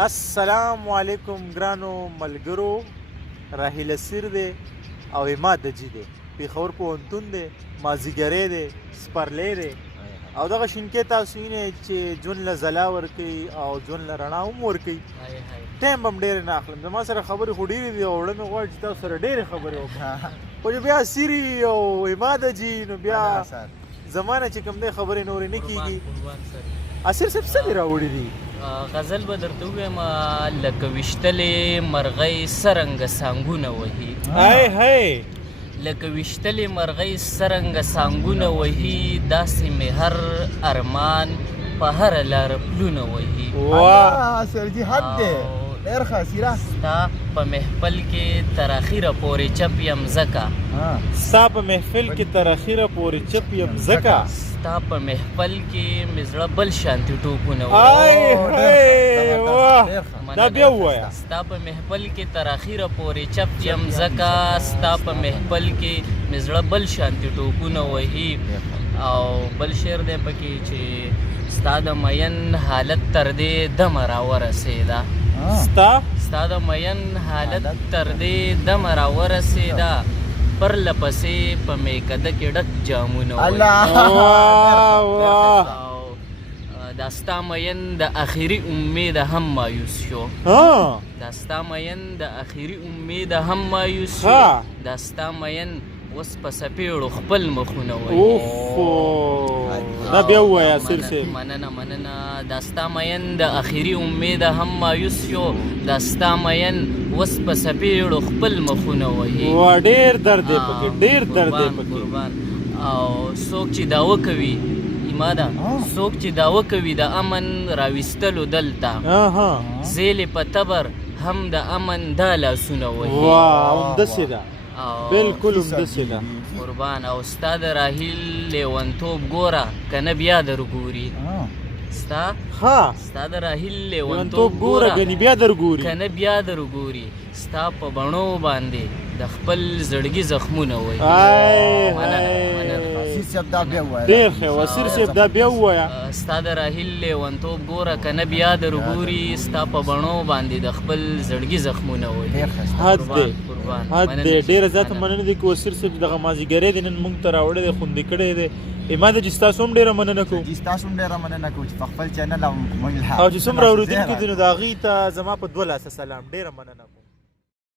السلام علیکم ګرانو ملګرو، راهیله سیر دی او عماد دجی دی، پېښور پوهنتون دی، مازدیګری دی، سپرلی دی او دغه شینکې تاسو وینئ چې ژوند له ځلا ورکوي او ژوند له رڼا هم ورکوي. ټایم هم ډېرې نه اخلم، زما سره خبرې خو ډېرې دي او زړه مې غواړي چې تاسو سره ډېرې خبرې وکړم، خو چې بیا سیري او عماد دجی نو بیا زما نه چې کوم دی خبرې نورې نه کېږي. اسیر صاحب څه دې راوړي دي؟ غزل به درته ووایم لکه ویشتلې مرغۍ څرنګه سانګونه وهي، هی هی لکه ویشتلې مرغۍ څرنګه سانګونه وهي، داسې مې هر ارمان په هره لاره پلونه وهي. واه سرجي حد دی ډېر ښه سیره. ستا په محفل کې تر اخره پورې چپ یم ځکه، ستا په محفل کې تر اخره پورې چپ یم ځکه، ستا په محفل کې مې زړه بل شانتي ټوپونه دا بیا ووایه. ستا په محفل کې تر اخره پورې چپ یم ځکه، ستا په محفل کې مې زړه بل شانتي ټوپونه وهي. او بل شعر دی پکې چې ستا د مین حالت تر دې دمه راورسېده، ستا د مین حالت تر دې دمه راورسېده، پرله پسې په میکده کې ډک جامونه دا ستا مین د اخري امید هم مایوس شو، دا ستا مین د اخري امید هم مایوس شو، دا ستا مین اوس په سپېړو خپل مخونه وهي. دا بیا ووایه اسیر صاحب. مننه دا ستا مین د اخري امید هم مایوس شو، دا ستا مین اوس په سپېړو خپل مخونه وهي. ډېر درد دی پکې، ډېر درد دی پکې. قربان او څوک چې دعوه کوي عماده، څوک چې دعوه کوي د امن راویستلو دلته، زیلې په تبر هم د امن دا لاسونه وهي. همداسې ده، بالکل همداسې ده قربان. او ستا د راهیل لیونتوب ګوره که نه بیا درګوري، ستا د راهیل لیونتوب ګوره ګنې بیا درګوري، که نه بیا درګوري، ستا په بڼو باندې د خپل زړګي زخمونه وهي. ډېر ښه وسیر صاحب، دا بیا ووایه. ستا د راهیل لیونتوب ګوره که نه بیا درګوري، ستا په بڼو باندې د خپل زړګي زخمونه وهي. حد دی، حد دی. ډېره زیاته مننه دی که وسیر صاحب دغه مازدیګری دی نن موږ ته راوړی دی، خوندي کړی دی. عماد جي ستاسو هم ډېره مننه کوو، ستاسو هم ډېره مننه کوو چې په خپل چینل او چې څومره اورېدونکي دي نو د هغوی ته زما په 2 لاسه سلام، ډېره مننه.